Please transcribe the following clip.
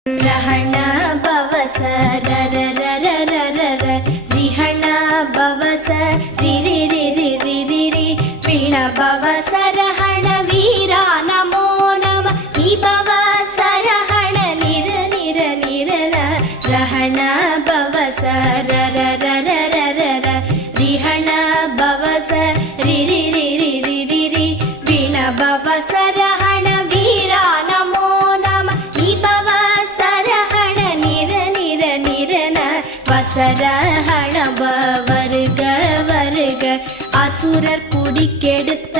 रहण बवस र र र र र र र रिहण बवस रि रि रि रि रि रि रि वीण बवस रहण वीरा नमो नम नि बवस रहण निर निर निर न रहण बवस र र र र र र र रिहण बवस रि रि रि रि रि रि रि वीण बवस रहण वीरा नमो नम नि बवस रहण निर निर निर न வசரஹண வருக வருக அசுரர் குடிக்கெடுத்த